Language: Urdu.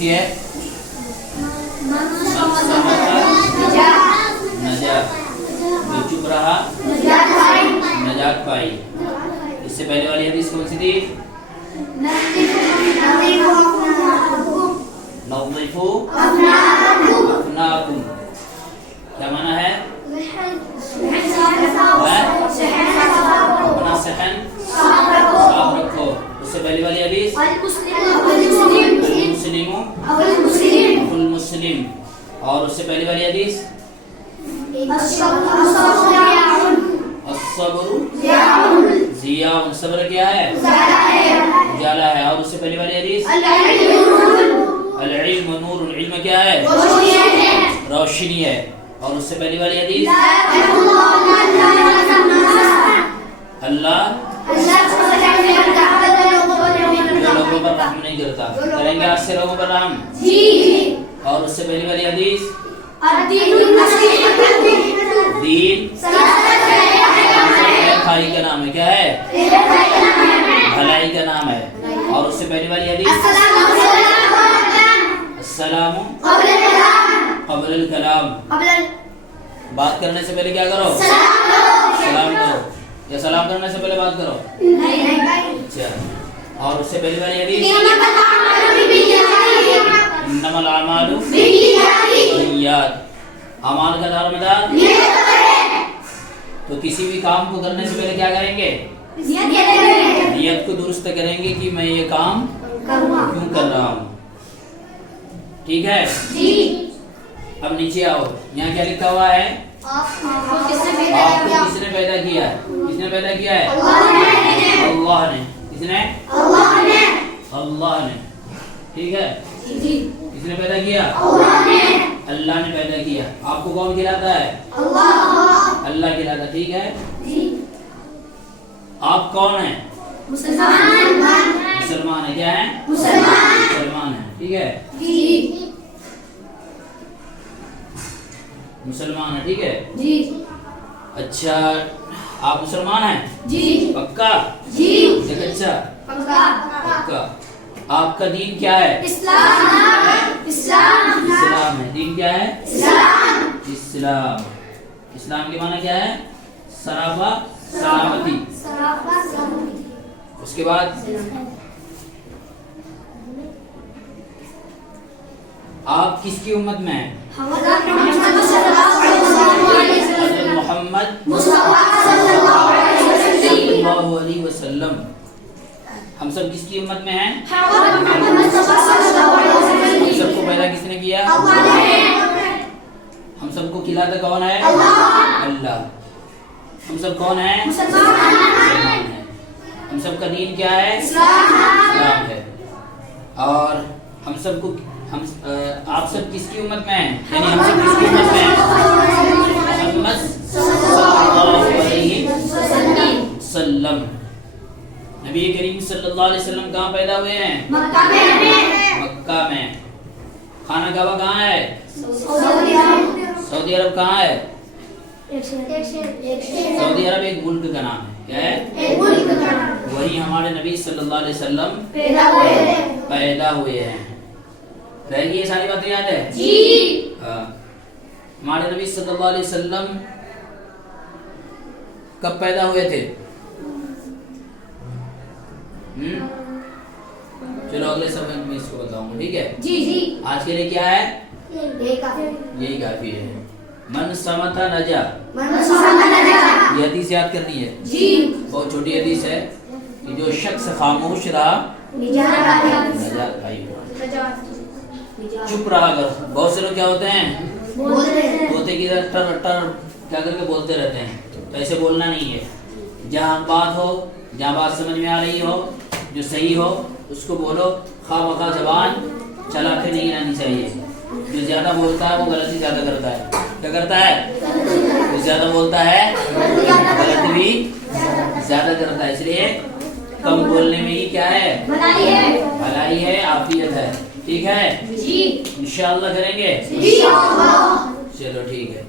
سی ہے؟ نجا، جو چپ رہا نجات پائی۔ اس سے پہلے والی حدیث کون سی تھی؟ نظفوا افناکم، کیا معنی ہے؟ اپنا صحن صاف رکھو۔ اس سے پہلی والی حدیث المسلم اخو المسلم، اور اس سے پہلی والی حدیث الصبر ضیاء، صبر کیا ہے؟ اجالا ہے۔ اور اس سے پہلی والی حدیث العلم نور، علم کیا ہے؟ روشنی ہے۔ اور اس سے پہلی والی حدیث اللہ لوگوں پر رحم نہیں کرتا، کریں گے آج سے لوگوں پر رحم؟ اور اس سے پہلی والی حدیث دین بھلائی کا نام ہے، کیا ہے؟ بھلائی کا نام ہے۔ اور اس سے پہلی والی حدیث السلام قبل الکلام، بات کرنے سے پہلے کیا کرو؟ سلام کرو، یا سلام کرنے سے پہلے بات کرو؟ اچھا۔ اور اس سے پہلی والی حدیث انما الاعمال بالنیات، اعمال کا دار مدار، تو کسی بھی کام کو کرنے سے پہلے کیا کریں گے؟ نیت کو درست کریں گے کہ میں یہ کام کیوں کر رہا ہوں، ٹھیک ہے؟ اب نیچے آؤ، یہاں کیا لکھا ہوا ہے؟ آپ کو کس نے پیدا کیا ہے؟ کس نے پیدا کیا ہے؟ اللہ نے۔ کس نے؟ اللہ نے، ٹھیک ہے؟ کس نے پیدا کیا؟ اللہ نے پیدا کیا۔ آپ کو کون کھلاتا ہے؟ اللہ کھلاتا، ٹھیک ہے؟ آپ کون ہیں؟ مسلمان ہیں، کیا ہیں؟ مسلمان ہیں، ٹھیک ہے؟ مسلمان ہے، ٹھیک ہے؟ اچھا، آپ مسلمان ہیں؟ پکا؟ اچھا پکا۔ آپ کا دین کیا ہے؟ اسلام ہے۔ دین کیا ہے؟ اسلام۔ اسلام کے معنی کیا ہے؟ سرافہ، سلامتی۔ اس کے بعد آپ کس کی امت میں ہیں؟ حضرت محمد صلی اللہ علیہ وسلم۔ ہم سب کس کی امت میں ہیں؟ ہم سب کو پیدا کس نے کیا؟ ہم سب کو کھلاتا کون ہے؟ اللہ۔ ہم سب کون ہیں؟ مسلمان ہیں۔ ہم سب کا دین کیا ہے؟ اسلام ہے۔ اور ہم سب کو آپ سب کس کی امت میں ہیں؟ یعنی ہم سب کس کی امت میں ہیں؟ محمد صلی اللہ علیہ وسلم۔ نبی کریم صلی اللہ علیہ وسلم کہاں پیدا ہوئے ہیں؟ مکہ میں۔ خانہ کعبہ کہاں ہے؟ سعودی عرب کہاں ہے؟ سعودی عرب ایک ملک کا نام ہے، کیا ہے؟ وہی ہمارے نبی صلی اللہ علیہ وسلم پیدا ہوئے ہیں۔ رہ گئی یہ ساری باتیں یاد ہے؟ ہاں۔ ہمارے نبی صلی اللہ علیہ وسلم کب پیدا ہوئے تھے؟ چلو اگلے سبق میں اس کو بتاؤں گا، ٹھیک ہے؟ آج کے لیے کیا ہے؟ یہی کافی ہے۔ من سمت نجا، یہ حدیث یاد کرنی ہے، بہت چھوٹی حدیث ہے کہ جو شخص خاموش رہا نجات پائی۔ چپ رہا کر۔ بہت سے لوگ کیا ہوتے ہیں؟ طوطے کی طرح ٹر ٹر کیا کر کے بولتے رہتے ہیں، تو ایسے بولنا نہیں ہے۔ جہاں بات ہو، جہاں بات سمجھ میں آ رہی ہو، جو صحیح ہو اس کو بولو، خواہ مخواہ زبان چلا کے نہیں رہنی چاہیے۔ جو زیادہ بولتا ہے وہ غلطی زیادہ کرتا ہے، کیا کرتا ہے؟ جو زیادہ بولتا ہے غلطی بھی زیادہ کرتا ہے، اس لیے کم بولنے میں ہی کیا ہے؟ بھلائی ہے، عافیت ہے، ٹھیک ہے؟ انشاءاللہ کریں گے، چلو ٹھیک ہے۔